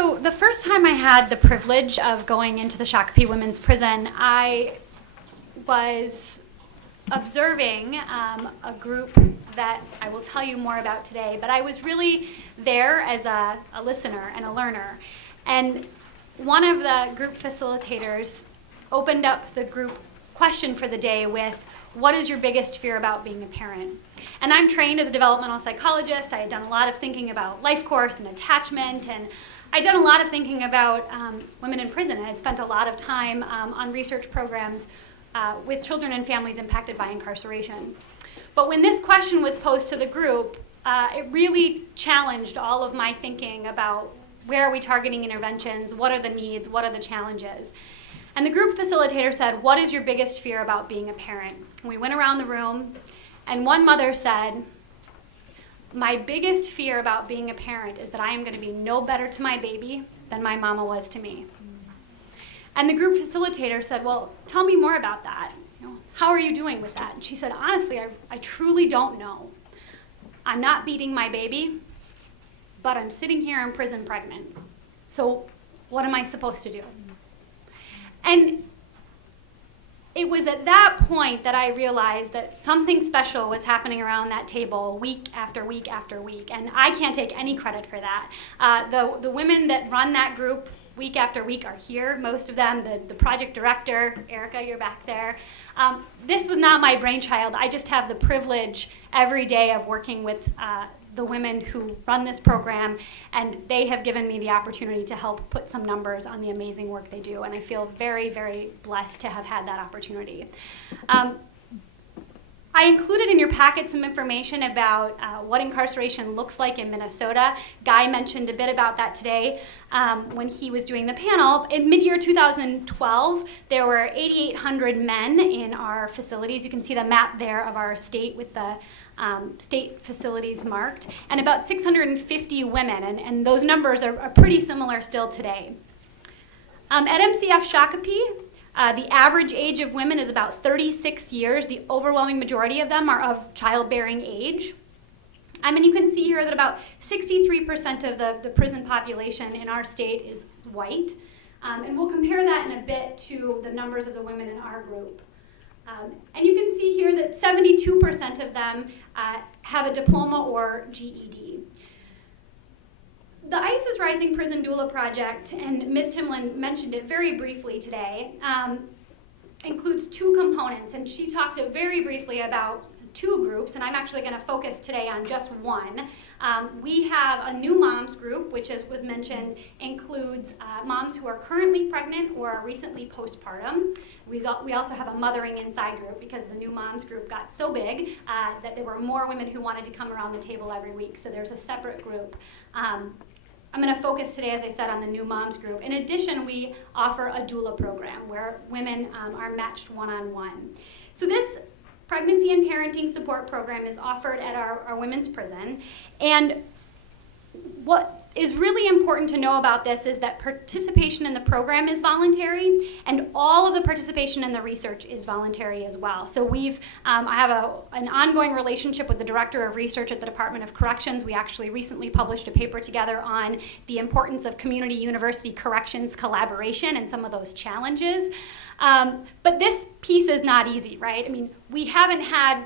So the first time I had the privilege of going into the Shakopee Women's Prison, I was observing a group that I will tell you more about today, but I was really there as a listener and a learner. And one of the group facilitators opened up the group question for the day with, what is your biggest fear about being a parent? And I'm trained as a developmental psychologist. I had done a lot of thinking about life course and attachment, and I'd done a lot of thinking about women in prison, and I'd spent a lot of time on research programs with children and families impacted by incarceration. But when this question was posed to the group, it really challenged all of my thinking about where are we targeting interventions, what are the needs, what are the challenges. And the group facilitator said, what is your biggest fear about being a parent? And we went around the room, and one mother said, my biggest fear about being a parent is that I am going to be no better to my baby than my mama was to me. And the group facilitator said, well, tell me more about that. How are you doing with that? And she said, honestly, I truly don't know. I'm not beating my baby, but I'm sitting here in prison pregnant. So what am I supposed to do? And it was at that point that I realized that something special was happening around that table week after week after week, and I can't take any credit for that. The women that run that group week after week are here, most of them, the project director, Erica, you're back there. This was not my brainchild. I just have the privilege every day of working with the women who run this program, and they have given me the opportunity to help put some numbers on the amazing work they do, and I feel very, very blessed to have had that opportunity. I included in your packet some information about what incarceration looks like in Minnesota. Guy mentioned a bit about that today when he was doing the panel. In mid-year 2012, there were 8,800 men in our facilities. You can see the map there of our state with the state facilities marked, and about 650 women, and those numbers are pretty similar still today. At MCF Shakopee, the average age of women is about 36 years. The overwhelming majority of them are of childbearing age. And you can see here that about 63% of the prison population in our state is white. And we'll compare that in a bit to the numbers of the women in our group. And you can see here that 72% of them have a diploma or GED. The ICE is Rising Prison Doula Project, and Ms. Timlin mentioned it very briefly today, includes two components, and she talked very briefly about two groups, and I'm actually going to focus today on just one. We have a new moms group, which, as was mentioned, includes moms who are currently pregnant or are recently postpartum. We also have a mothering inside group because the new moms group got so big that there were more women who wanted to come around the table every week, so there's a separate group. I'm going to focus today, as I said, on the new moms group. In addition, we offer a doula program where women are matched one-on-one. So this pregnancy and parenting support program is offered at our women's prison. And what is really important to know about this is that participation in the program is voluntary, and all of the participation in the research is voluntary as well. So I have an ongoing relationship with the director of research at the Department of Corrections. We actually recently published a paper together on the importance of community university corrections collaboration and some of those challenges. But this piece is not easy, right? I mean, we haven't had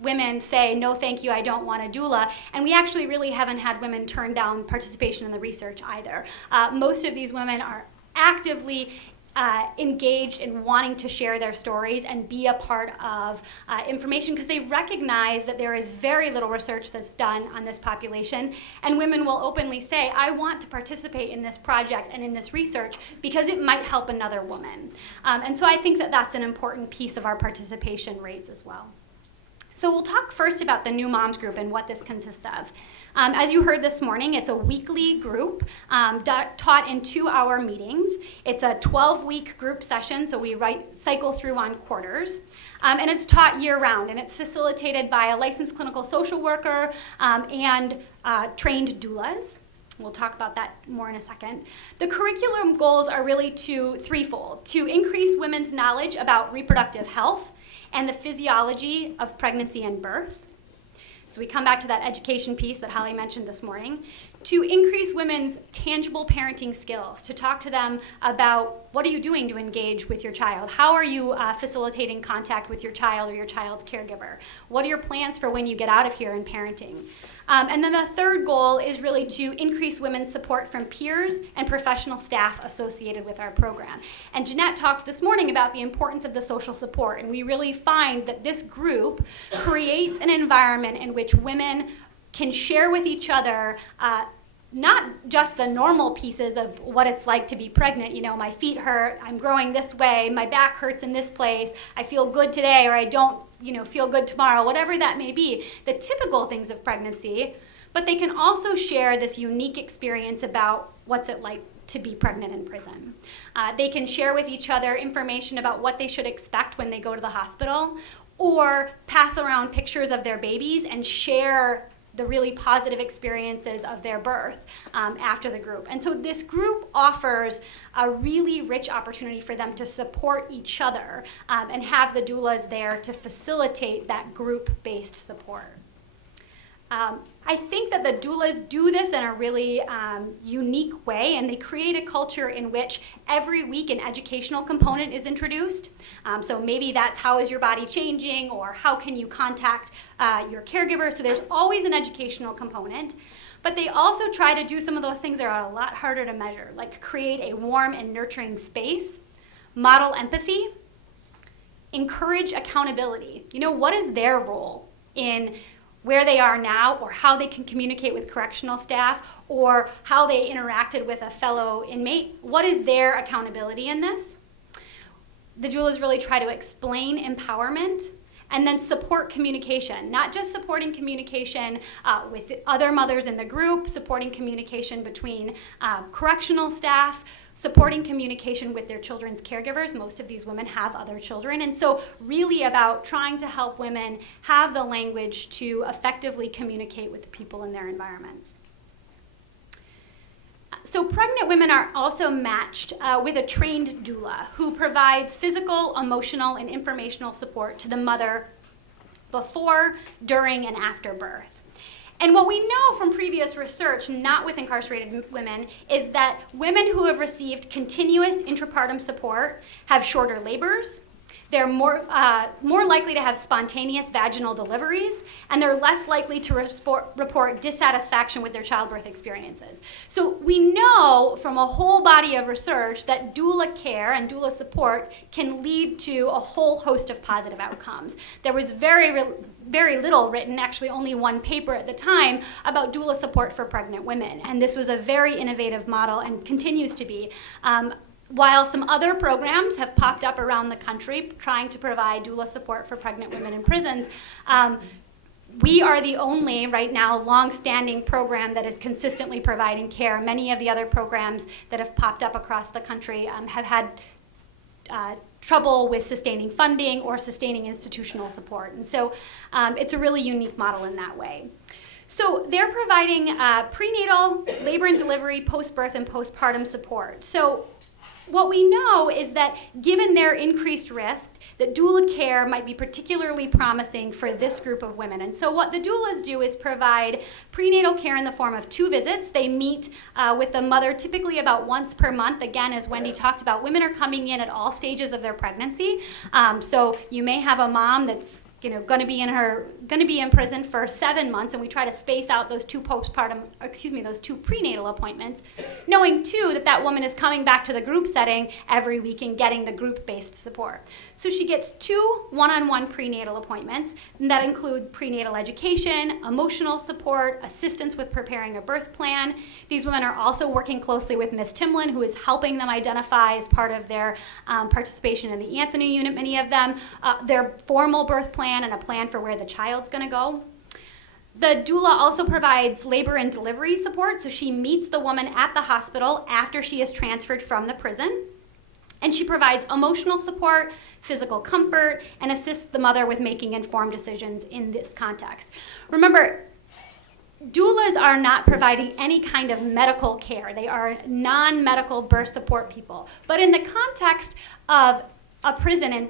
women say, no thank you, I don't want a doula, and we actually really haven't had women turn down participation in the research either. Most of these women are actively engaged in wanting to share their stories and be a part of information because they recognize that there is very little research that's done on this population, and women will openly say, I want to participate in this project and in this research because it might help another woman. And so I think that that's an important piece of our participation rates as well. So we'll talk first about the new moms group and what this consists of. As you heard this morning, it's a weekly group taught in 2-hour meetings. It's a 12-week group session, so we cycle through on quarters. And it's taught year-round, and it's facilitated by a licensed clinical social worker and trained doulas. We'll talk about that more in a second. The curriculum goals are really threefold: to increase women's knowledge about reproductive health and the physiology of pregnancy and birth, So we come back to that education piece that Holly mentioned this morning, to increase women's tangible parenting skills, to talk to them about what are you doing to engage with your child? How are you facilitating contact with your child or your child's caregiver? What are your plans for when you get out of here in parenting? And then the third goal is really to increase women's support from peers and professional staff associated with our program. And Jeanette talked this morning about the importance of the social support, and we really find that this group creates an environment in which women can share with each other not just the normal pieces of what it's like to be pregnant. You know, my feet hurt, I'm growing this way, my back hurts in this place, I feel good today or I don't, feel good tomorrow, whatever that may be, the typical things of pregnancy, but they can also share this unique experience about what's it like to be pregnant in prison. They can share with each other information about what they should expect when they go to the hospital, or pass around pictures of their babies and share the really positive experiences of their birth after the group. And so this group offers a really rich opportunity for them to support each other and have the doulas there to facilitate that group-based support. I think that the doulas do this in a really unique way, and they create a culture in which every week an educational component is introduced. So maybe that's how is your body changing, or how can you contact your caregiver. So there's always an educational component. But they also try to do some of those things that are a lot harder to measure, like create a warm and nurturing space, model empathy, encourage accountability. What is their role in where they are now, or how they can communicate with correctional staff, or how they interacted with a fellow inmate? What is their accountability in this? The doulas really try to explain empowerment and then support communication, not just supporting communication with other mothers in the group, supporting communication between correctional staff, supporting communication with their children's caregivers. Most of these women have other children, and so really about trying to help women have the language to effectively communicate with the people in their environments. So pregnant women are also matched with a trained doula who provides physical, emotional, and informational support to the mother before, during, and after birth. And what we know from previous research, not with incarcerated women, is that women who have received continuous intrapartum support have shorter labors, they're more likely to have spontaneous vaginal deliveries, and they're less likely to report dissatisfaction with their childbirth experiences. So we know from a whole body of research that doula care and doula support can lead to a whole host of positive outcomes. There was very little written, actually only one paper at the time, about doula support for pregnant women, and this was a very innovative model and continues to be. While some other programs have popped up around the country trying to provide doula support for pregnant women in prisons, we are the only, right now, long-standing program that is consistently providing care. Many of the other programs that have popped up across the country have had trouble with sustaining funding or sustaining institutional support. And so it's a really unique model in that way. So they're providing prenatal, labor and delivery, post-birth, and postpartum support. So what we know is that given their increased risk, that doula care might be particularly promising for this group of women. And so what the doulas do is provide prenatal care in the form of 2 visits. They meet with the mother typically about once per month. Again, as Wendy talked about, women are coming in at all stages of their pregnancy. So you may have a mom that's going to be in prison for 7 months, and we try to space out those two prenatal appointments, knowing too that woman is coming back to the group setting every week and getting the group-based support. So she gets 2 one-on-one prenatal appointments that include prenatal education, emotional support, assistance with preparing a birth plan. These women are also working closely with Ms. Timlin, who is helping them identify, as part of their participation in the Anthony unit, many of them, their formal birth plan and a plan for where the child's going to go. The doula also provides labor and delivery support, so she meets the woman at the hospital after she is transferred from the prison. And she provides emotional support, physical comfort, and assists the mother with making informed decisions in this context. Remember, doulas are not providing any kind of medical care. They are non-medical birth support people. But in the context of a prison and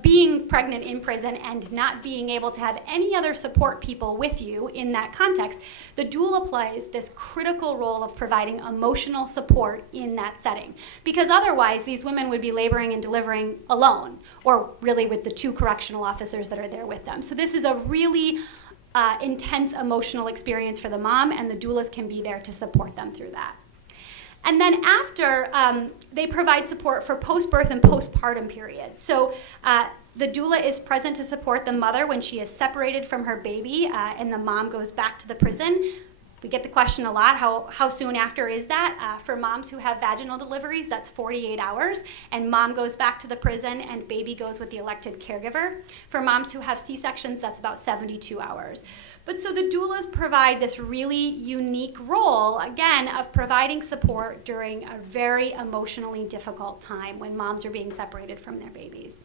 being pregnant in prison and not being able to have any other support people with you in that context, the doula plays this critical role of providing emotional support in that setting. Because otherwise, these women would be laboring and delivering alone, or really with the 2 correctional officers that are there with them. So this is a really intense emotional experience for the mom, and the doulas can be there to support them through that. And then after, they provide support for post-birth and postpartum periods. So the doula is present to support the mother when she is separated from her baby and the mom goes back to the prison. We get the question a lot, how soon after is that? For moms who have vaginal deliveries, that's 48 hours, and mom goes back to the prison and baby goes with the elected caregiver. For moms who have C-sections, that's about 72 hours. But so the doulas provide this really unique role, again, of providing support during a very emotionally difficult time when moms are being separated from their babies.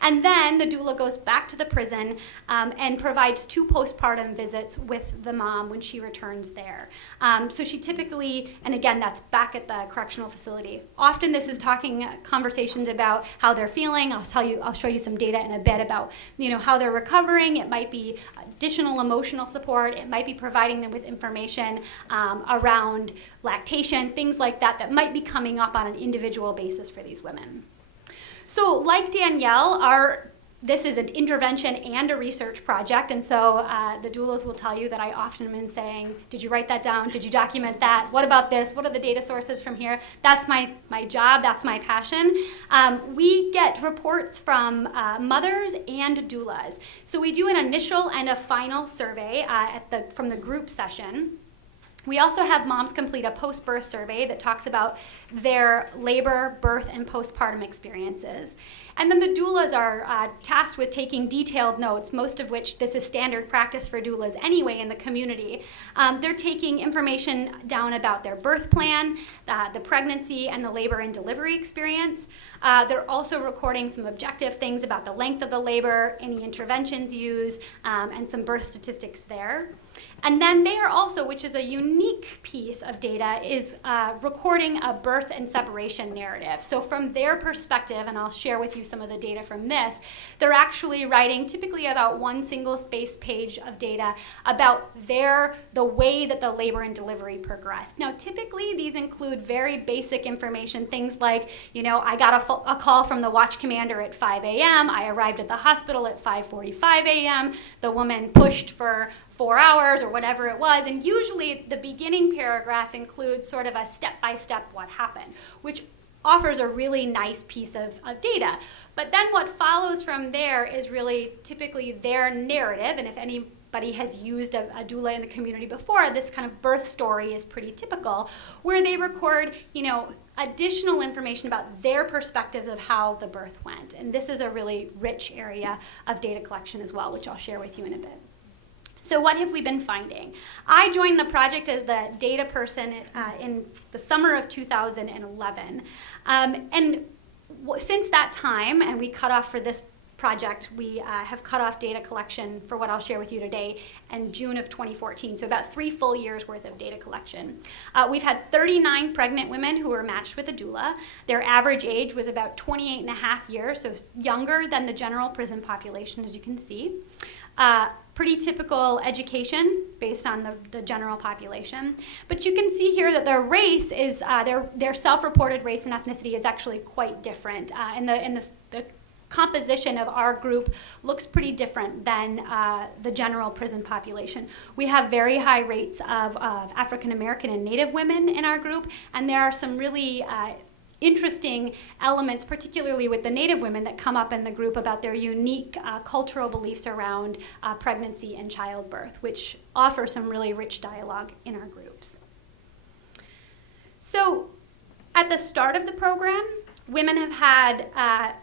And then the doula goes back to the prison and provides 2 postpartum visits with the mom when she returns there. So she typically, and again, that's back at the correctional facility. Often this is conversations about how they're feeling. I'll show you some data in a bit about, how they're recovering. It might be additional emotional support. It might be providing them with information around lactation, things like that might be coming up on an individual basis for these women. So like Danielle, this is an intervention and a research project, and so the doulas will tell you that I often am saying, did you write that down? Did you document that? What about this? What are the data sources from here? That's my job, that's my passion. We get reports from mothers and doulas. So we do an initial and a final survey from the group session. We also have moms complete a post-birth survey that talks about their labor, birth, and postpartum experiences. And then the doulas are tasked with taking detailed notes, most of which this is standard practice for doulas anyway in the community. They're taking information down about their birth plan, the pregnancy, and the labor and delivery experience. They're also recording some objective things about the length of the labor, any interventions used, and some birth statistics there. And then they are also, which is a unique piece of data, is recording a birth and separation narrative. So from their perspective, and I'll share with you some of the data from this, they're actually writing typically about 1 single space page of data about the way that the labor and delivery progressed. Now, typically these include very basic information, things like, I got a call from the watch commander at 5 a.m., I arrived at the hospital at 5:45 a.m., the woman pushed for 4 hours or whatever it was, and usually the beginning paragraph includes sort of a step-by-step what happened, which offers a really nice piece of data. But then what follows from there is really typically their narrative, and if anybody has used a doula in the community before, this kind of birth story is pretty typical, where they record, additional information about their perspectives of how the birth went. And this is a really rich area of data collection as well, which I'll share with you in a bit. So what have we been finding? I joined the project as the data person in the summer of 2011. Since that time, and we cut off for this project, we have cut off data collection for what I'll share with you today in June of 2014, so about 3 full years worth of data collection. We've had 39 pregnant women who were matched with a doula. Their average age was about 28 and a half years, so younger than the general prison population, as you can see. Pretty typical education based on the general population. But you can see here that their race is, their self-reported race and ethnicity is actually quite different. The composition of our group looks pretty different than the general prison population. We have very high rates of African American and Native women in our group, and there are some really interesting elements, particularly with the Native women, that come up in the group about their unique cultural beliefs around pregnancy and childbirth, which offer some really rich dialogue in our groups. So at the start of the program, women have had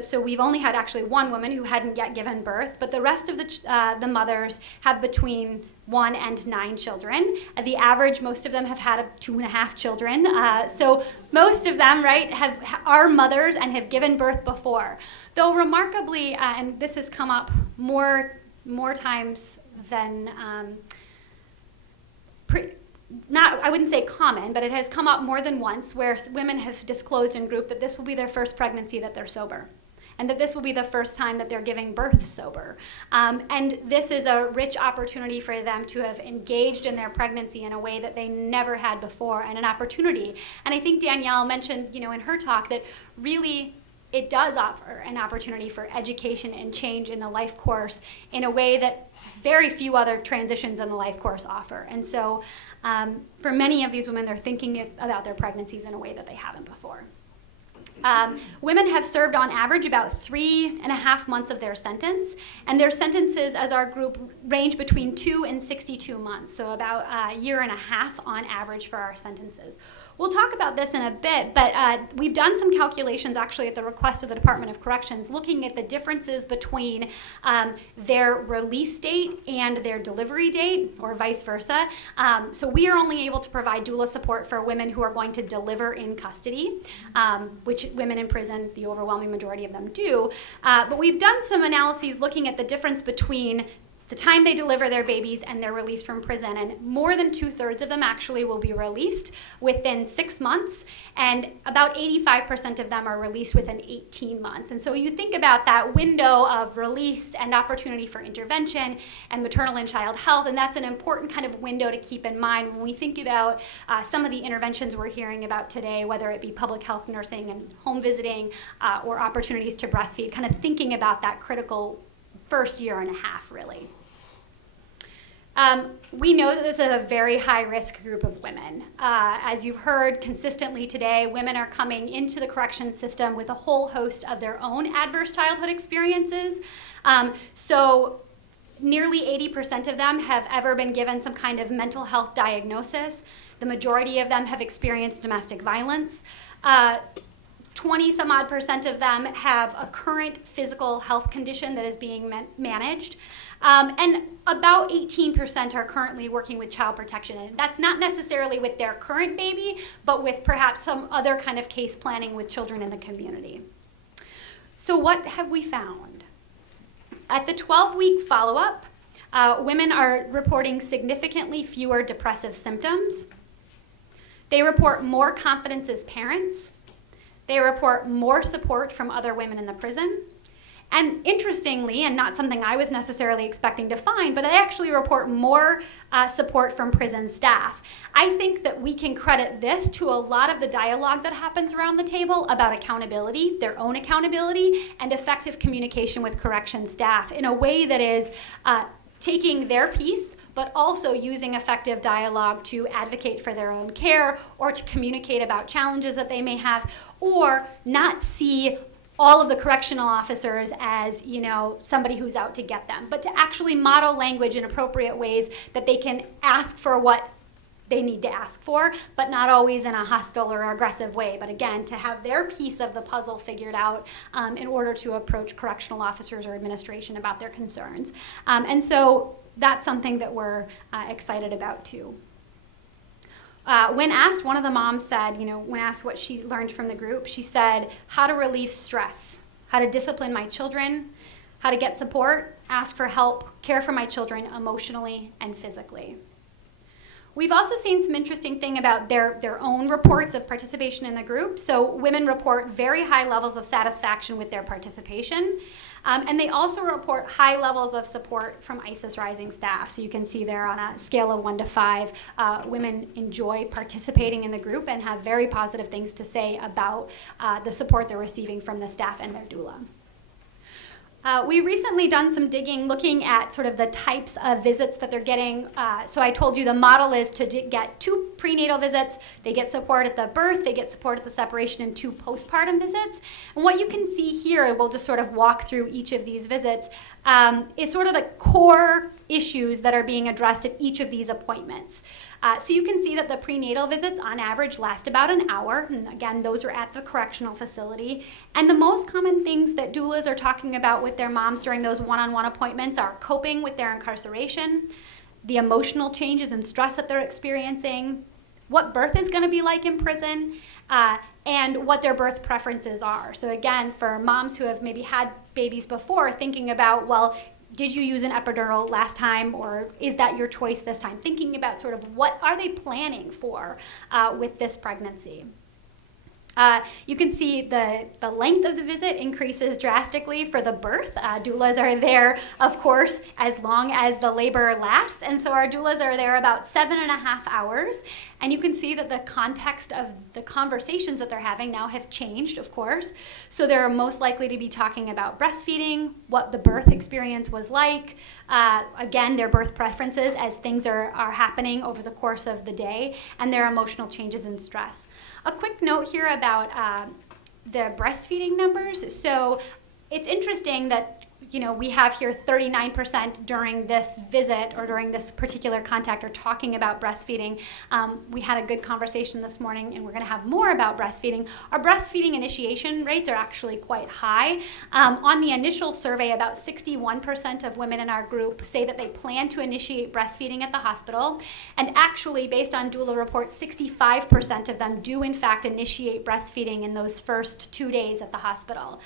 so we've only had actually 1 woman who hadn't yet given birth, but the rest of the mothers have between 1 and 9 children. The average, most of them have had 2.5 children. So most of them, right, are mothers and have given birth before. Though remarkably, and this has come up more times than I wouldn't say common, but it has come up more than once where women have disclosed in group that this will be their first pregnancy that they're sober, and that this will be the first time that they're giving birth sober. And this is a rich opportunity for them to have engaged in their pregnancy in a way that they never had before, and an opportunity. And I think Danielle mentioned, in her talk that really it does offer an opportunity for education and change in the life course in a way that very few other transitions in the life course offer. And so for many of these women, they're thinking about their pregnancies in a way that they haven't before. Women have served on average about 3.5 months of their sentence, and their sentences as our group range between 2 and 62 months, so about a year and a half on average for our sentences. We'll talk about this in a bit, but we've done some calculations actually at the request of the Department of Corrections, looking at the differences between their release date and their delivery date, or vice versa. So we are only able to provide doula support for women who are going to deliver in custody, which women in prison, the overwhelming majority of them do. But we've done some analyses looking at the difference between the time they deliver their babies and they're released from prison, and more than 2/3 of them actually will be released within 6 months, and about 85% of them are released within 18 months. And so you think about that window of release and opportunity for intervention and maternal and child health, and that's an important kind of window to keep in mind when we think about some of the interventions we're hearing about today, whether it be public health nursing and home visiting or opportunities to breastfeed, kind of thinking about that critical first year and a half, really. We know that this is a very high-risk group of women. As you've heard consistently today, women are coming into the corrections system with a whole host of their own adverse childhood experiences. So nearly 80% of them have ever been given some kind of mental health diagnosis. The majority of them have experienced domestic violence. 20-some-odd% of them have a current physical health condition that is being managed. And about 18% are currently working with child protection. And that's not necessarily with their current baby, but with perhaps some other kind of case planning with children in the community. So what have we found? At the 12-week follow-up, women are reporting significantly fewer depressive symptoms. They report more confidence as parents. They report more support from other women in the prison. And interestingly, and not something I was necessarily expecting to find, but they actually report more support from prison staff. I think that we can credit this to a lot of the dialogue that happens around the table about accountability, their own accountability, and effective communication with correction staff in a way that is taking their piece, but also using effective dialogue to advocate for their own care or to communicate about challenges that they may have, or not see all of the correctional officers as, somebody who's out to get them, but to actually model language in appropriate ways that they can ask for what they need to ask for, but not always in a hostile or aggressive way. But again, to have their piece of the puzzle figured out in order to approach correctional officers or administration about their concerns. And so that's something that we're excited about too. When asked, one of the moms said, when asked what she learned from the group, she said, how to relieve stress, how to discipline my children, how to get support, ask for help, care for my children emotionally and physically. We've also seen some interesting thing about their own reports of participation in the group. So women report very high levels of satisfaction with their participation. And they also report high levels of support from ISIS Rising staff. So you can see there on a scale of 1 to 5, women enjoy participating in the group and have very positive things to say about the support they're receiving from the staff and their doula. We recently done some digging looking at sort of the types of visits that they're getting. So I told you the model is to get 2 prenatal visits. They get support at the birth, they get support at the separation, and 2 postpartum visits. And what you can see here, we'll just sort of walk through each of these visits, is sort of the core issues that are being addressed at each of these appointments. So you can see that the prenatal visits on average last about an hour. And again, those are at the correctional facility. And the most common things that doulas are talking about with their moms during those one-on-one appointments are coping with their incarceration, the emotional changes and stress that they're experiencing, what birth is going to be like in prison, and what their birth preferences are. So again, for moms who have maybe had babies before, thinking about, well, did you use an epidural last time, or is that your choice this time? Thinking about sort of what are they planning for with this pregnancy. You can see the length of the visit increases drastically for the birth. Doulas are there, of course, as long as the labor lasts, and so our doulas are there about 7.5 hours. And you can see that the context of the conversations that they're having now have changed, of course. So they're most likely to be talking about breastfeeding, what the birth experience was like, again, their birth preferences as things are happening over the course of the day, and their emotional changes and stress. A quick note here about the breastfeeding numbers. So it's interesting that we have here 39% during this visit or during this particular contact are talking about breastfeeding. We had a good conversation this morning, and we're going to have more about breastfeeding. Our breastfeeding initiation rates are actually quite high. On the initial survey, about 61% of women in our group say that they plan to initiate breastfeeding at the hospital. And actually, based on Doula Report, 65% of them do in fact initiate breastfeeding in those first 2 days at the hospital.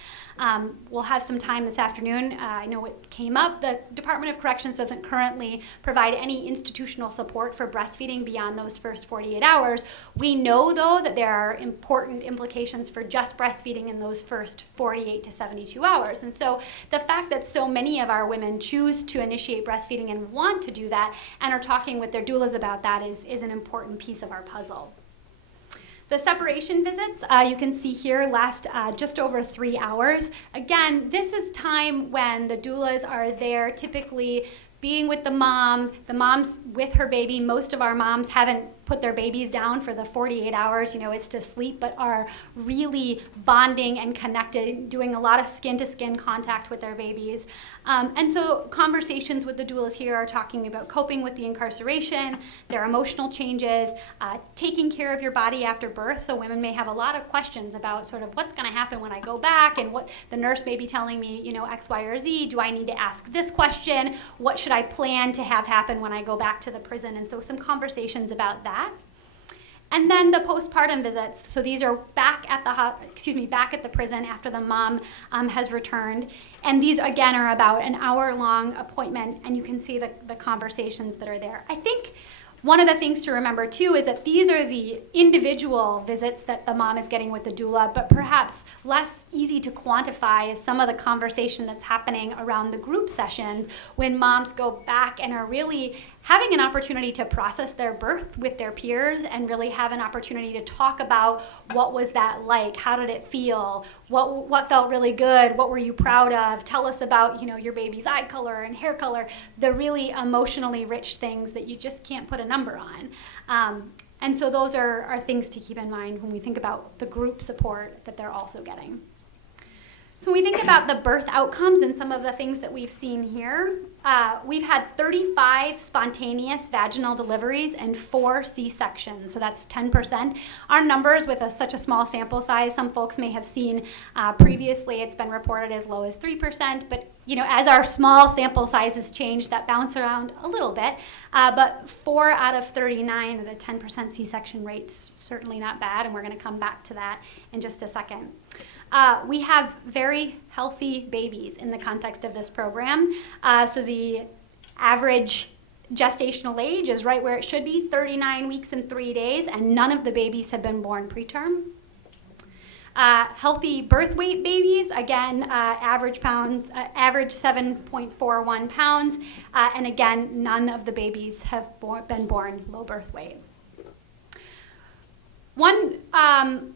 We'll have some time this afternoon. I know it came up. The Department of Corrections doesn't currently provide any institutional support for breastfeeding beyond those first 48 hours. We know, though, that there are important implications for just breastfeeding in those first 48 to 72 hours. And so the fact that so many of our women choose to initiate breastfeeding and want to do that and are talking with their doulas about that is an important piece of our puzzle. The separation visits, you can see here, last just over 3 hours. Again, this is time when the doulas are there typically being with the mom's with her baby. Most of our moms haven't put their babies down for the 48 hours, it's to sleep, but are really bonding and connected, doing a lot of skin-to-skin contact with their babies. And so conversations with the doulas here are talking about coping with the incarceration, their emotional changes, taking care of your body after birth. So women may have a lot of questions about sort of what's going to happen when I go back, and what the nurse may be telling me, X, Y, or Z. Do I need to ask this question? What should I plan to have happen when I go back to the prison? And so some conversations about that. And then the postpartum visits. So these are back at the prison after the mom has returned. And these, again, are about an hour-long appointment, and you can see the conversations that are there. I think one of the things to remember, too, is that these are the individual visits that the mom is getting with the doula, but perhaps less easy to quantify is some of the conversation that's happening around the group session when moms go back and are really having an opportunity to process their birth with their peers and really have an opportunity to talk about what was that like, how did it feel, what felt really good, what were you proud of, tell us about your baby's eye color and hair color, the really emotionally rich things that you just can't put a number on. And so those are things to keep in mind when we think about the group support that they're also getting. So when we think about the birth outcomes and some of the things that we've seen here, we've had 35 spontaneous vaginal deliveries and 4 C-sections, so that's 10%. Our numbers with such a small sample size, some folks may have seen previously it's been reported as low as 3%, but as our small sample sizes change, that bounce around a little bit. But 4 out of 39 of the 10% C-section rate's certainly not bad, and we're going to come back to that in just a second. We have very healthy babies in the context of this program. So the average gestational age is right where it should be, 39 weeks and 3 days, and none of the babies have been born preterm. Healthy birth weight babies, again, average 7.41 pounds, and again, none of the babies have been born low birth weight. One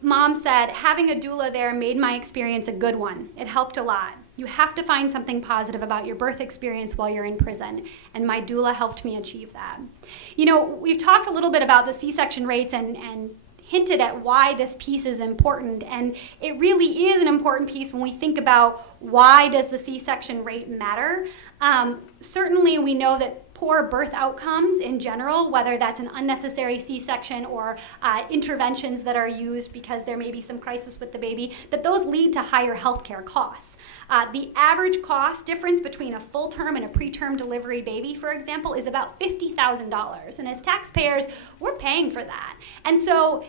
mom said, having a doula there made my experience a good one. It helped a lot. You have to find something positive about your birth experience while you're in prison, and my doula helped me achieve that. We've talked a little bit about the C-section rates and hinted at why this piece is important, and it really is an important piece when we think about why does the C-section rate matter. Certainly we know that poor birth outcomes in general, whether that's an unnecessary C-section or interventions that are used because there may be some crisis with the baby, that those lead to higher healthcare costs. The average cost difference between a full-term and a preterm delivery baby, for example, is about $50,000. And as taxpayers, we're paying for that. And so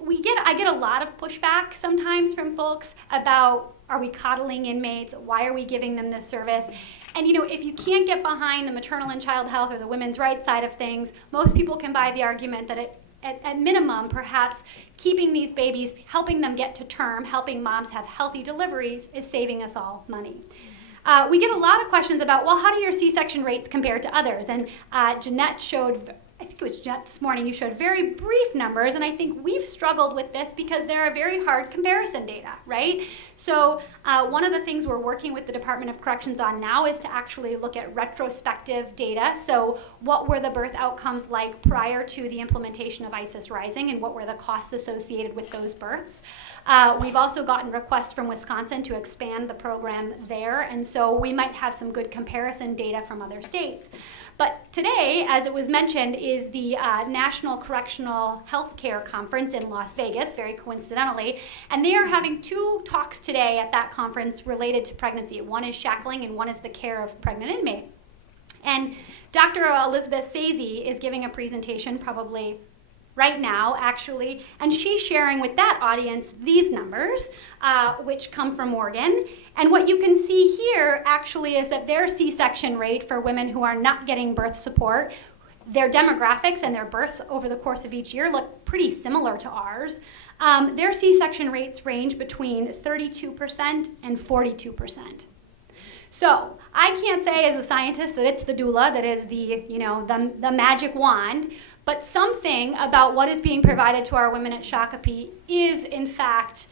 I get a lot of pushback sometimes from folks about, are we coddling inmates? Why are we giving them this service? And if you can't get behind the maternal and child health or the women's rights side of things, most people can buy the argument that at minimum, perhaps keeping these babies, helping them get to term, helping moms have healthy deliveries is saving us all money. We get a lot of questions about, well, how do your C-section rates compare to others? And Jeanette showed, I think it was Jeanette this morning, you showed very brief numbers, and I think we've struggled with this because there are very hard comparison data, right? So one of the things we're working with the Department of Corrections on now is to actually look at retrospective data. So what were the birth outcomes like prior to the implementation of ISIS Rising, and what were the costs associated with those births? We've also gotten requests from Wisconsin to expand the program there, and so we might have some good comparison data from other states. But today, as it was mentioned, is the National Correctional Healthcare Conference in Las Vegas, very coincidentally, and they are having 2 talks today at that conference related to pregnancy. One is shackling and one is the care of pregnant inmate. And Dr. Elizabeth Sazy is giving a presentation probably right now, actually, and she's sharing with that audience these numbers, which come from Oregon. And what you can see here actually is that their C-section rate for women who are not getting birth support, their demographics and their births over the course of each year look pretty similar to ours. Their C-section rates range between 32% and 42%. So I can't say as a scientist that it's the doula that is the magic wand, but something about what is being provided to our women at Shakopee is in fact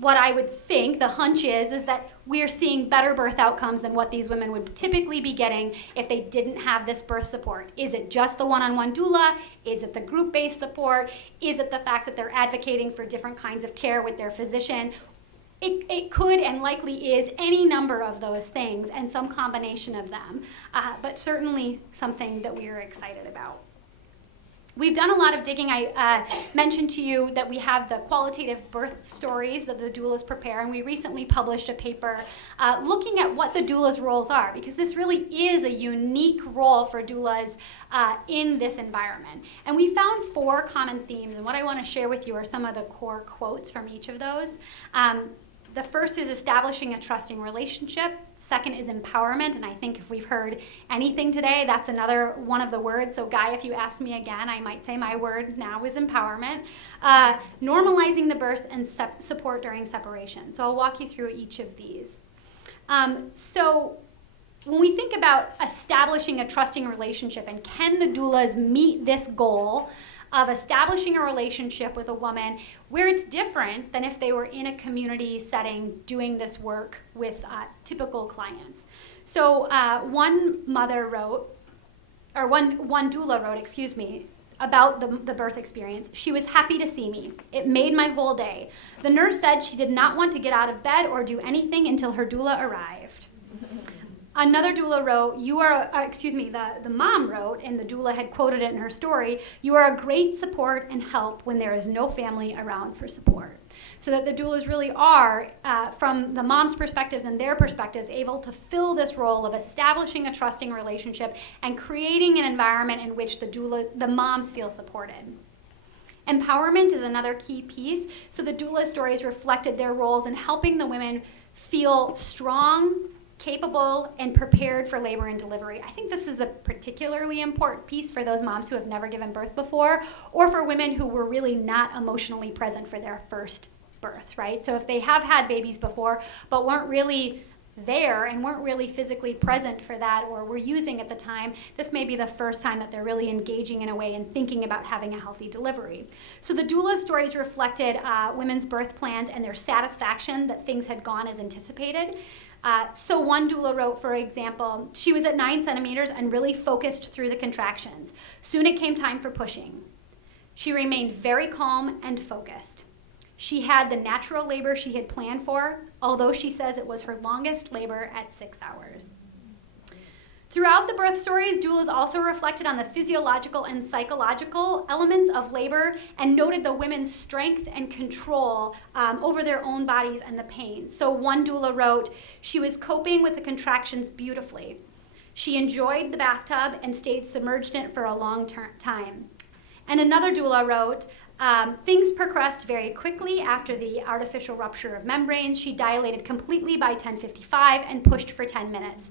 what I would think, the hunch is that we're seeing better birth outcomes than what these women would typically be getting if they didn't have this birth support. Is it just the one-on-one doula? Is it the group-based support? Is it the fact that they're advocating for different kinds of care with their physician? It could and likely is any number of those things and some combination of them, but certainly something that we are excited about. We've done a lot of digging. I mentioned to you that we have the qualitative birth stories that the doulas prepare, and we recently published a paper looking at what the doula's roles are, because this really is a unique role for doulas in this environment. And we found 4 common themes, and what I want to share with you are some of the core quotes from each of those. The first is establishing a trusting relationship. Second is empowerment, and I think if we've heard anything today, that's another one of the words. So Guy, if you ask me again, I might say my word now is empowerment. Normalizing the birth and support during separation. So I'll walk you through each of these. So when we think about establishing a trusting relationship, and can the doulas meet this goal of establishing a relationship with a woman where it's different than if they were in a community setting doing this work with typical clients. So one doula wrote, about the birth experience. She was happy to see me. It made my whole day. The nurse said she did not want to get out of bed or do anything until her doula arrived. Another doula wrote, the mom wrote, and the doula had quoted it in her story, "You are a great support and help when there is no family around for support." So that the doulas really are, from the mom's perspectives and their perspectives, able to fill this role of establishing a trusting relationship and creating an environment in which the moms feel supported. Empowerment is another key piece. So the doula stories reflected their roles in helping the women feel strong, capable, and prepared for labor and delivery. I think this is a particularly important piece for those moms who have never given birth before, or for women who were really not emotionally present for their first birth, right? So if they have had babies before, but weren't really there and weren't really physically present for that, or were using at the time, this may be the first time that they're really engaging in a way and thinking about having a healthy delivery. So the doula stories reflected women's birth plans and their satisfaction that things had gone as anticipated. So one doula wrote, for example, she was at 9 centimeters and really focused through the contractions. Soon it came time for pushing. She remained very calm and focused. She had the natural labor she had planned for, although she says it was her longest labor at 6 hours. Throughout the birth stories, doulas also reflected on the physiological and psychological elements of labor and noted the women's strength and control over their own bodies and the pain. So one doula wrote, "She was coping with the contractions beautifully. She enjoyed the bathtub and stayed submerged in it for a long time. And another doula wrote, things progressed very quickly after the artificial rupture of membranes. She dilated completely by 10:55 and pushed for 10 minutes.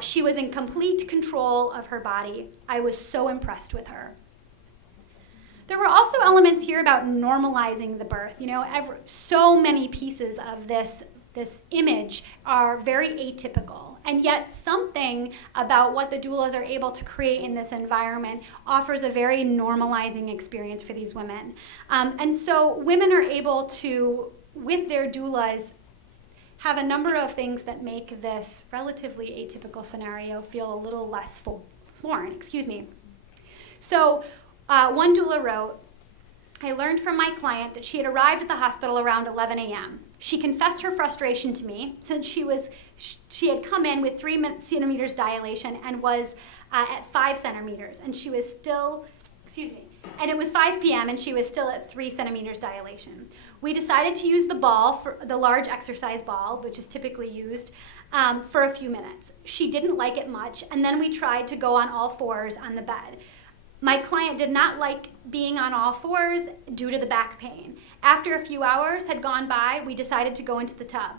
She was in complete control of her body. I was so impressed with her. There were also elements here about normalizing the birth. You know, so many pieces of this image are very atypical, and yet something about what the doulas are able to create in this environment offers a very normalizing experience for these women. And so women are able to, with their doulas, have a number of things that make this relatively atypical scenario feel a little less foreign, So one doula wrote, I learned from my client that she had arrived at the hospital around 11 a.m. She confessed her frustration to me since she had come in with 3 centimeters dilation and was at 5 centimeters, and she was still, and it was 5 p.m. and she was still at 3 centimeters dilation. We decided to use the ball, for the large exercise ball, which is typically used, for a few minutes. She didn't like it much, and then we tried to go on all fours on the bed. My client did not like being on all fours due to the back pain. After a few hours had gone by, we decided to go into the tub.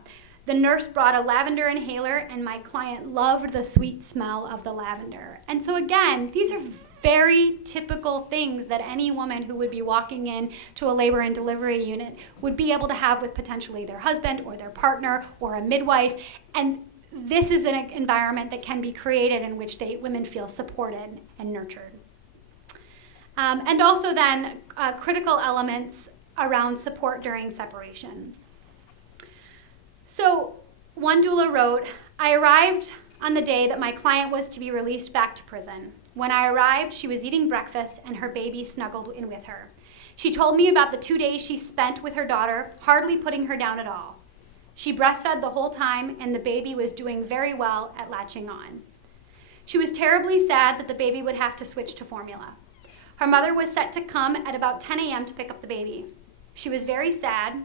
The nurse brought a lavender inhaler, and my client loved the sweet smell of the lavender. And so again, these are very typical things that any woman who would be walking in to a labor and delivery unit would be able to have with potentially their husband or their partner or a midwife. And this is an environment that can be created in which women feel supported and nurtured. And also then critical elements around support during separation. So one doula wrote, I arrived on the day that my client was to be released back to prison. When I arrived, she was eating breakfast and her baby snuggled in with her. She told me about the 2 days she spent with her daughter, hardly putting her down at all. She breastfed the whole time and the baby was doing very well at latching on. She was terribly sad that the baby would have to switch to formula. Her mother was set to come at about 10 a.m. to pick up the baby. She was very sad,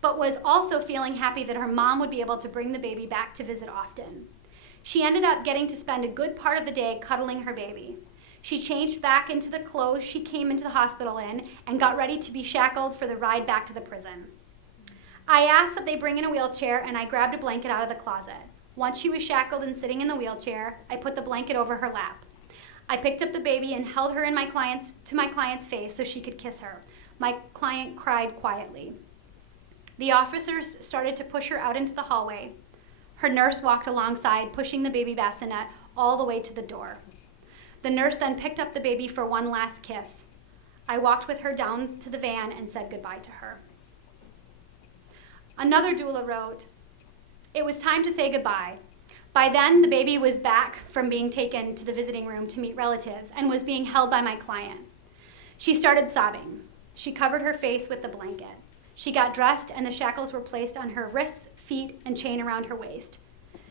but was also feeling happy that her mom would be able to bring the baby back to visit often. She ended up getting to spend a good part of the day cuddling her baby. She changed back into the clothes she came into the hospital in and got ready to be shackled for the ride back to the prison. I asked that they bring in a wheelchair, and I grabbed a blanket out of the closet. Once she was shackled and sitting in the wheelchair, I put the blanket over her lap. I picked up the baby and held her to my client's face so she could kiss her. My client cried quietly. The officers started to push her out into the hallway. Her nurse walked alongside, pushing the baby bassinet all the way to the door. The nurse then picked up the baby for one last kiss. I walked with her down to the van and said goodbye to her. Another doula wrote, it was time to say goodbye. By then, the baby was back from being taken to the visiting room to meet relatives and was being held by my client. She started sobbing. She covered her face with the blanket. She got dressed and the shackles were placed on her wrists, feet, and chain around her waist.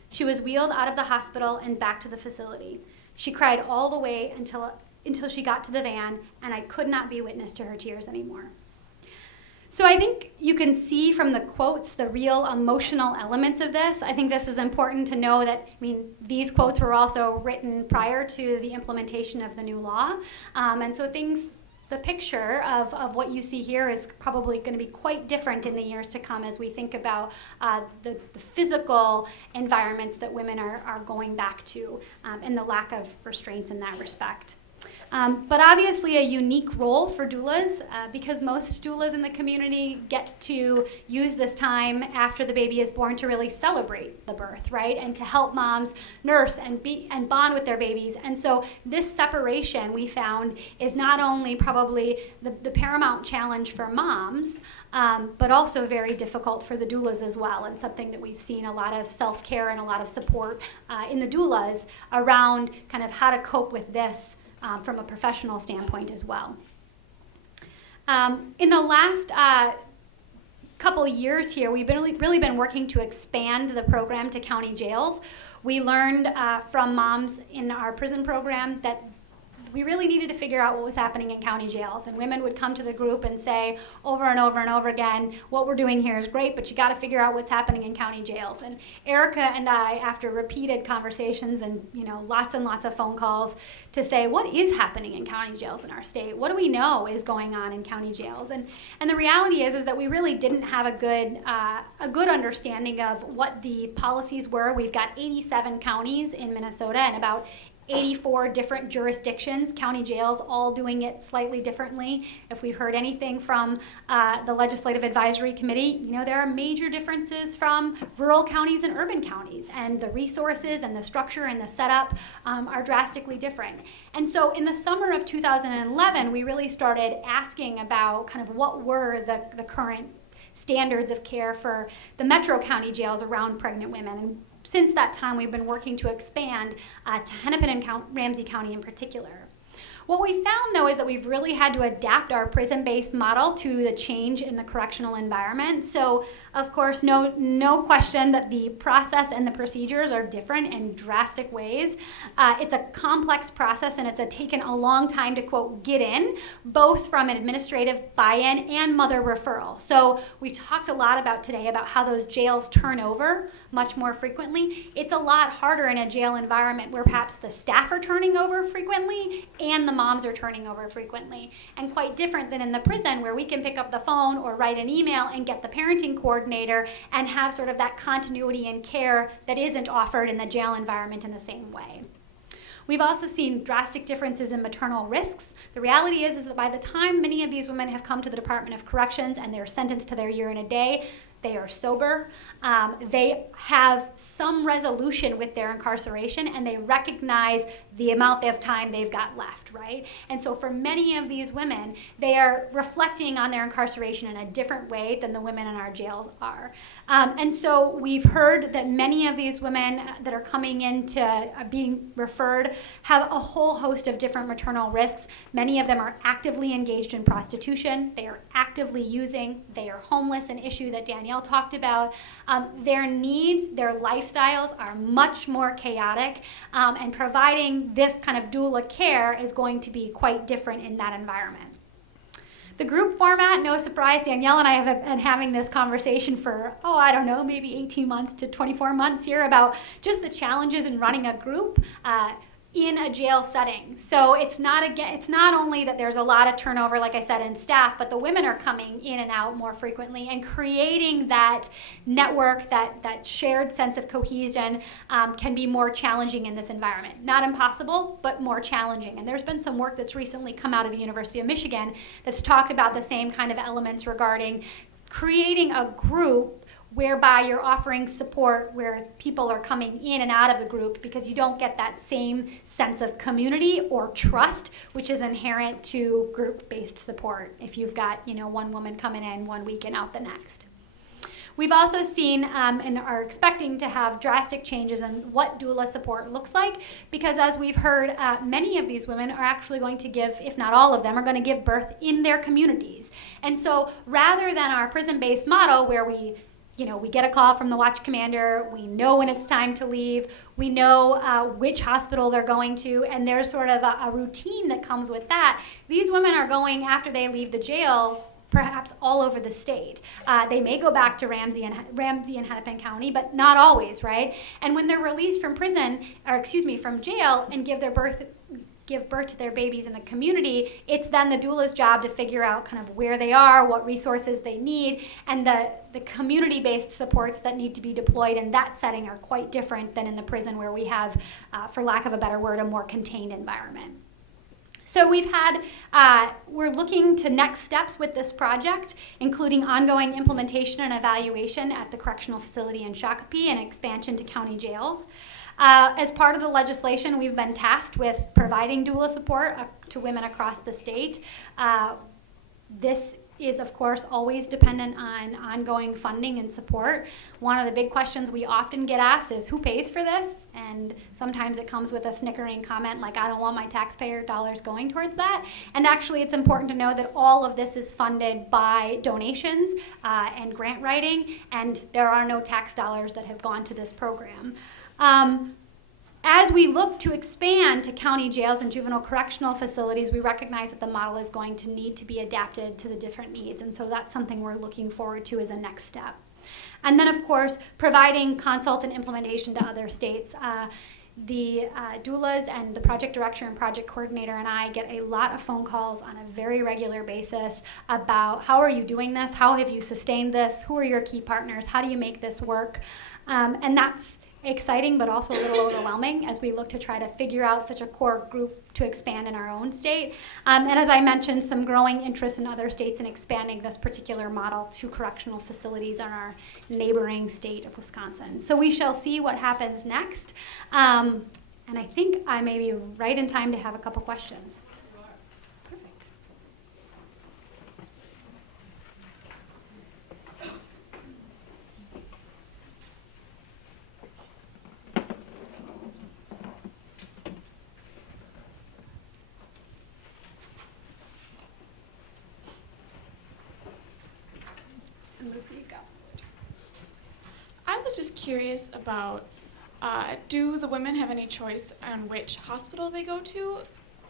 She was wheeled out of the hospital and back to the facility. She cried all the way until she got to the van, and I could not be witness to her tears anymore. So I think you can see from the quotes the real emotional elements of this. I think this is important to know that, these quotes were also written prior to the implementation of the new law. And so the picture of what you see here is probably going to be quite different in the years to come as we think about the physical environments that women are going back to and the lack of restraints in that respect. But obviously a unique role for doulas because most doulas in the community get to use this time after the baby is born to really celebrate the birth, right? And to help moms nurse and bond with their babies. And so this separation we found is not only probably the paramount challenge for moms, but also very difficult for the doulas as well, and something that we've seen a lot of self-care and a lot of support in the doulas around kind of how to cope with this from a professional standpoint as well. In the last couple years here, we've really been working to expand the program to county jails. We learned from moms in our prison program that we really needed to figure out what was happening in county jails. And women would come to the group and say over and over and over again, what we're doing here is great, but you got to figure out what's happening in county jails. And Erica and I, after repeated conversations and lots and lots of phone calls to say, what is happening in county jails in our state? What do we know is going on in county jails? And the reality is that we really didn't have a good understanding of what the policies were. We've got 87 counties in Minnesota and about 84 different jurisdictions, county jails, all doing it slightly differently. If we've heard anything from the Legislative Advisory Committee, there are major differences from rural counties and urban counties, and the resources and the structure and the setup are drastically different. And so in the summer of 2011, we really started asking about kind of what were the current standards of care for the metro county jails around pregnant women. And since that time, we've been working to expand to Hennepin and Ramsey County in particular. What we found, though, is that we've really had to adapt our prison-based model to the change in the correctional environment. So, of course, no question that the process and the procedures are different in drastic ways. It's a complex process, and it's taken a long time to, quote, get in, both from an administrative buy-in and mother referral. So we talked a lot today about how those jails turn over much more frequently. It's a lot harder in a jail environment where perhaps the staff are turning over frequently and the moms are turning over frequently, and quite different than in the prison where we can pick up the phone or write an email and get the parenting coordinator and have sort of that continuity in care that isn't offered in the jail environment in the same way. We've also seen drastic differences in maternal risks. The reality is that by the time many of these women have come to the Department of Corrections and they're sentenced to their year and a day, they are sober, they have some resolution with their incarceration, and they recognize the amount of time they've got left, right? And so for many of these women, they are reflecting on their incarceration in a different way than the women in our jails are. And so we've heard that many of these women that are coming into being referred have a whole host of different maternal risks. Many of them are actively engaged in prostitution. They are actively using. They are homeless, an issue that Danielle talked about. Their needs, their lifestyles are much more chaotic, and providing this kind of doula care is going to be quite different in that environment. The group format, no surprise, Danielle and I have been having this conversation for, maybe 18 months to 24 months here about just the challenges in running a group in a jail setting. So it's not only that there's a lot of turnover, like I said, in staff, but the women are coming in and out more frequently, and creating that network, that shared sense of cohesion can be more challenging in this environment. Not impossible, but more challenging. And there's been some work that's recently come out of the University of Michigan that's talked about the same kind of elements regarding creating a group whereby you're offering support where people are coming in and out of the group, because you don't get that same sense of community or trust, which is inherent to group-based support if you've got one woman coming in one week and out the next. We've also seen and are expecting to have drastic changes in what doula support looks like, because as we've heard, many of these women are actually going to give, if not all of them, are going to give birth in their communities. And so rather than our prison-based model where we get a call from the watch commander, we know when it's time to leave, we know which hospital they're going to, and there's sort of a routine that comes with that. These women are going, after they leave the jail, perhaps all over the state. They may go back to Ramsey and Hennepin County, but not always, right? And when they're released from from jail and give birth to their babies in the community, it's then the doula's job to figure out kind of where they are, what resources they need, and the community-based supports that need to be deployed in that setting are quite different than in the prison, where we have, for lack of a better word, a more contained environment. So we're looking to next steps with this project, including ongoing implementation and evaluation at the correctional facility in Shakopee and expansion to county jails. As part of the legislation, we've been tasked with providing doula support to women across the state. This is, of course, always dependent on ongoing funding and support. One of the big questions we often get asked is, who pays for this? And sometimes it comes with a snickering comment like, I don't want my taxpayer dollars going towards that. And actually, it's important to know that all of this is funded by donations and grant writing, and there are no tax dollars that have gone to this program. as we look to expand to county jails and juvenile correctional facilities, we recognize that the model is going to need to be adapted to the different needs. And so that's something we're looking forward to as a next step. And then, of course, providing consult and implementation to other states. The doulas and the project director and project coordinator and I get a lot of phone calls on a very regular basis about how are you doing this? How have you sustained this? Who are your key partners? How do you make this work? And that's exciting, but also a little overwhelming as we look to try to figure out such a core group to expand in our own state. And as I mentioned, some growing interest in other states in expanding this particular model to correctional facilities in our neighboring state of Wisconsin. So we shall see what happens next. And I think I may be right in time to have a couple questions. Perfect. Lucy, go. I was just curious about, do the women have any choice on which hospital they go to?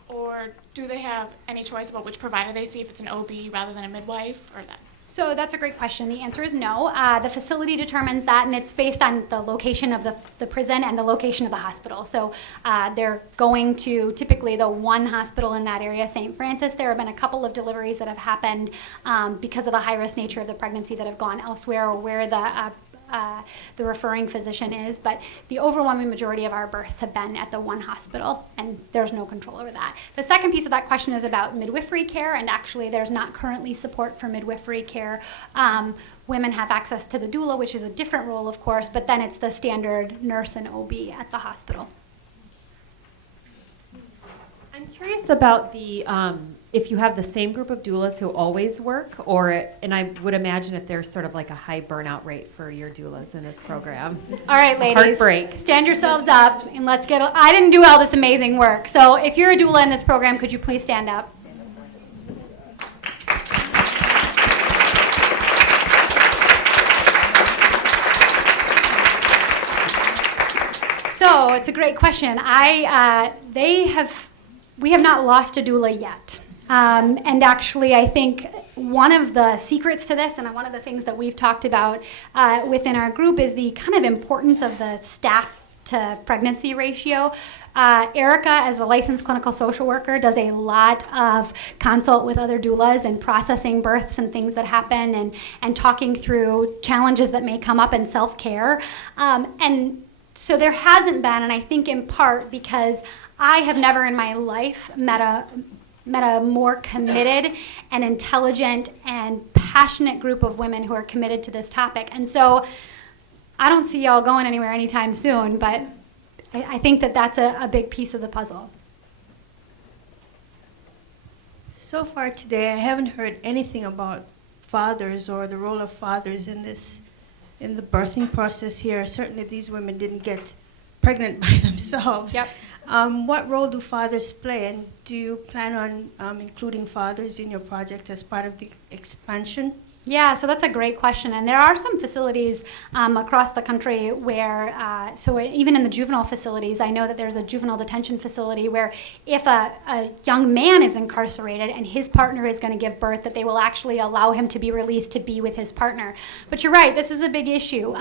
Or do they have any choice about which provider they see, if it's an OB rather than a midwife, or that? So that's a great question. The answer is no. The facility determines that, and it's based on the location of the prison and the location of the hospital. So they're going to typically the one hospital in that area, St. Francis. There have been a couple of deliveries that have happened because of the high-risk nature of the pregnancy that have gone elsewhere, or where the referring physician is, but the overwhelming majority of our births have been at the one hospital, and there's no control over that. The second piece of that question is about midwifery care, and actually there's not currently support for midwifery care. Women have access to the doula, which is a different role, of course, but then it's the standard nurse and OB at the hospital. I'm curious about the if you have the same group of doulas who always work, and I would imagine if there's sort of like a high burnout rate for your doulas in this program. All right, ladies. Heartbreak. Stand yourselves up and let's get. I didn't do all this amazing work, so if you're a doula in this program, could you please stand up? So it's a great question. We have not lost a doula yet. And actually, I think one of the secrets to this, and one of the things that we've talked about within our group, is the kind of importance of the staff to pregnancy ratio. Erica, as a licensed clinical social worker, does a lot of consult with other doulas and processing births and things that happen, and talking through challenges that may come up in self-care. And so there hasn't been, and I think in part because I have never in my life met a more committed and intelligent and passionate group of women who are committed to this topic. And so I don't see y'all going anywhere anytime soon, but I think that that's a big piece of the puzzle. So far today, I haven't heard anything about fathers or the role of fathers in the birthing process here. Certainly these women didn't get pregnant by themselves. Yep. What role do fathers play, and do you plan on including fathers in your project as part of the expansion? Yeah, so that's a great question. And there are some facilities across the country where, so even in the juvenile facilities, I know that there's a juvenile detention facility where if a young man is incarcerated and his partner is going to give birth, that they will actually allow him to be released to be with his partner. But you're right, this is a big issue.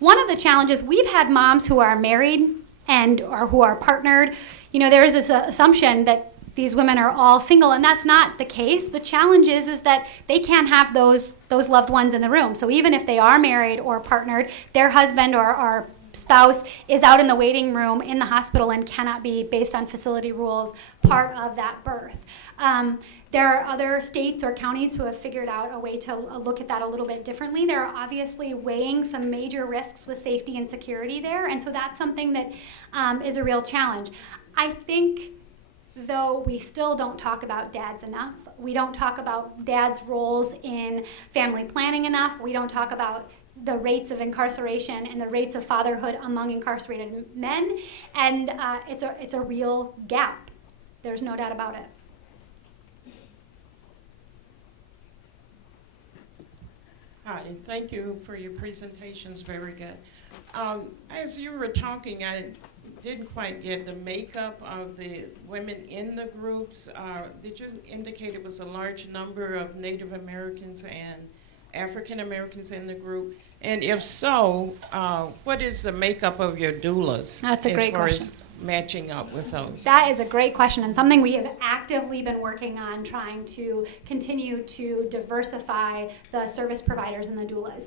One of the challenges, we've had moms who are married or who are partnered. You know, there is this assumption that these women are all single, and that's not the case. The challenge is that they can't have those loved ones in the room. So even if they are married or partnered, their husband or spouse is out in the waiting room in the hospital and cannot be, based on facility rules, part of that birth. There are other states or counties who have figured out a way to look at that a little bit differently. They're obviously weighing some major risks with safety and security there, and so that's something that is a real challenge. I think, though, we still don't talk about dads enough. We don't talk about dads' roles in family planning enough. We don't talk about the rates of incarceration and the rates of fatherhood among incarcerated men, and it's a real gap. There's no doubt about it. Hi, and thank you for your presentations, very good. As you were talking, I didn't quite get the makeup of the women in the groups. Did you indicate it was a large number of Native Americans and African Americans in the group? And if so, what is the makeup of your doulas? That's a great as far question. as matching up with those? That is a great question, and something we have actively been working on, trying to continue to diversify the service providers and the doulas.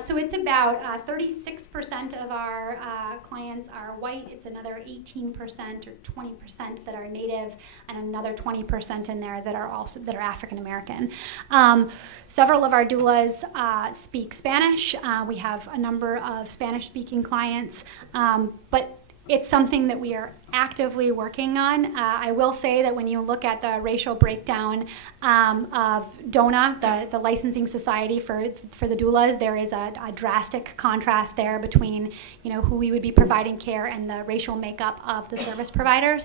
So it's about 36% of our clients are white. It's another 18% or 20% that are Native, and another 20% in there that are African American. Several of our doulas speak Spanish. We have a number of Spanish-speaking clients, but it's something that we are actively working on. I will say that when you look at the racial breakdown of DONA, the licensing society for the doulas, there is a drastic contrast there between who we would be providing care and the racial makeup of the service providers.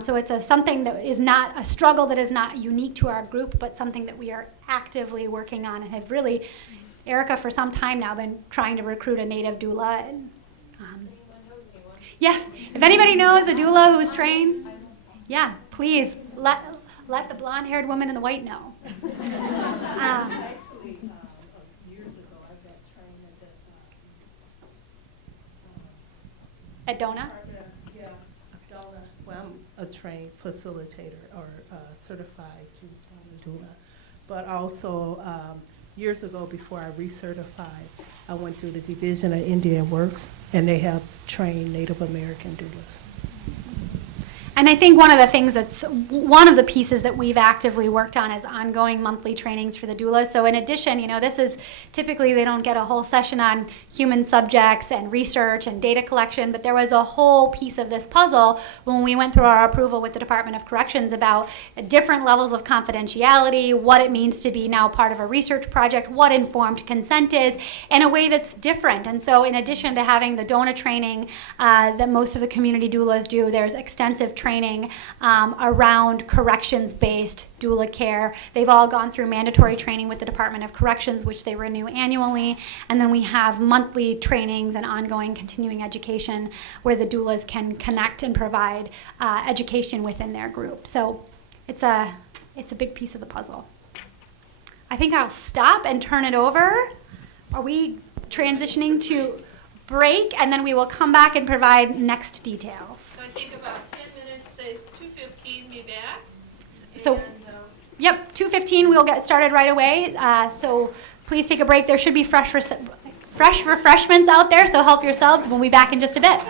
So it's something that is not a struggle that is not unique to our group, but something that we are actively working on and have really, Erica, for some time now, been trying to recruit a Native doula. And, yeah, if anybody knows a doula who's trained, yeah, please let the blonde-haired woman in the white know. Actually, years ago, I got trained At DONA? Yeah, DONA. Well, I'm a trained facilitator or certified doula. But also, years ago, before I recertified, I went through the Division of Indian Works, and they have trained Native American doulas. And I think one of the things one of the pieces that we've actively worked on is ongoing monthly trainings for the doulas. So in addition, this is typically they don't get a whole session on human subjects and research and data collection, but there was a whole piece of this puzzle when we went through our approval with the Department of Corrections about different levels of confidentiality, what it means to be now part of a research project, what informed consent is, in a way that's different. And so in addition to having the DONA training that most of the community doulas do, there's extensive training around corrections-based doula care. They've all gone through mandatory training with the Department of Corrections, which they renew annually, and then we have monthly trainings and ongoing continuing education where the doulas can connect and provide education within their group. So it's a big piece of the puzzle. I think I'll stop and turn it over. Are we transitioning to break, and then we will come back and provide next details. So I think about 10 minutes, say 2:15, be back. So, yep, 2:15, we'll get started right away. So please take a break. There should be fresh refreshments out there, so help yourselves. We'll be back in just a bit.